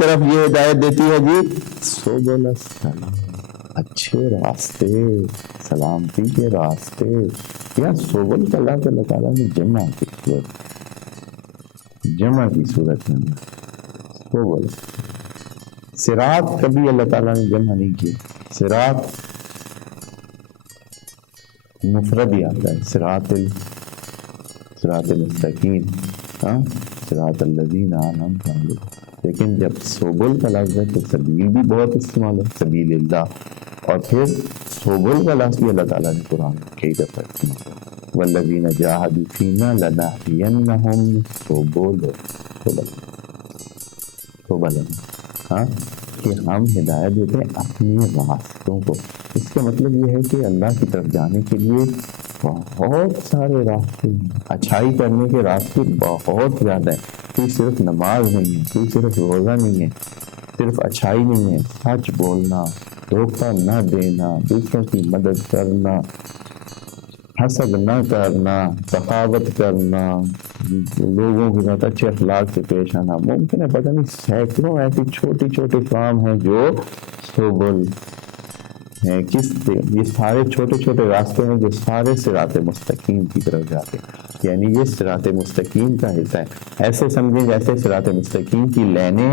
طرف یہ ہدایت دیتی ہے جی سبل السلام، اچھے راستے، سلامتی کے راستے. یا سبل کا لفظ اللہ تعالیٰ نے جمع کی صورت میں سبل. صراط کبھی اللہ تعالیٰ نے جمع نہیں کیا. صراط مفرد ہی آتا ہے، صراط مستقیم، صراط الذین انعمت علیہم. لیکن جب سبل کا لفظ ہے تو سبیل بھی بہت استعمال ہے، سبیل اللہ. اور پھر سبل کا لفظ بھی اللہ تعالیٰ نے قرآن میں کئی دفعہ استعمال ہے. والذین جاہدوا فینا لنہدینہم سبلنا، کہ ہم ہدایت دیتے ہیں اپنے راستوں کو. اس کا مطلب یہ ہے کہ اللہ کی طرف جانے کے لیے بہت سارے راستے ہیں، اچھائی کرنے کے راستے بہت زیادہ ہیں. کوئی صرف نماز نہیں ہے، کوئی صرف روزہ نہیں ہے، صرف اچھائی نہیں ہے. سچ بولنا، دھوکہ نہ دینا، دوسروں کی مدد کرنا، حسد نہ کرنا، سخاوت کرنا، لوگوں کے ساتھ اچھے اخلاق سے پیش آنا. ممکن ہے پتہ نہیں سینکڑوں ایسی چھوٹی چھوٹے کام ہیں جو سبل ہیں. یہ سارے چھوٹے چھوٹے راستے ہیں جو سارے صراط مستقیم کی طرف جاتے ہیں. یعنی یہ صراط مستقیم کا حصہ ہے. ایسے سمجھیں جیسے صراط مستقیم کی لائنیں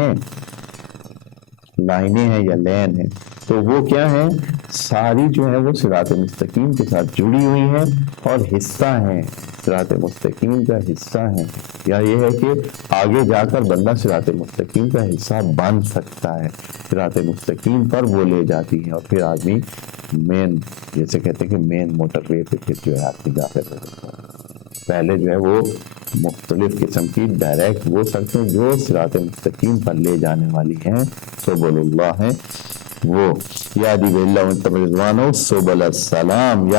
ہیں یا لین ہیں، تو وہ کیا ہیں؟ ساری جو ہے وہ صراط مستقیم کے ساتھ جڑی ہوئی ہیں اور حصہ ہیں، صراط مستقیم کا حصہ ہیں. یا یہ ہے کہ آگے جا کر بندہ صراط مستقیم کا حصہ بن سکتا ہے. صراط مستقیم پر وہ لے جاتی ہیں اور پھر آدمی مین، جیسے کہتے ہیں کہ مین موٹر وے پہ پھر جو ہے آدمی جا کر پہلے جو ہے وہ مختلف قسم کی ڈائریکٹ وہ سڑکیں جو صراط مستقیم پر لے جانے والی ہیں سبل اللہ ہیں، وہ یادی باللہ رضوانہ سبل السلام.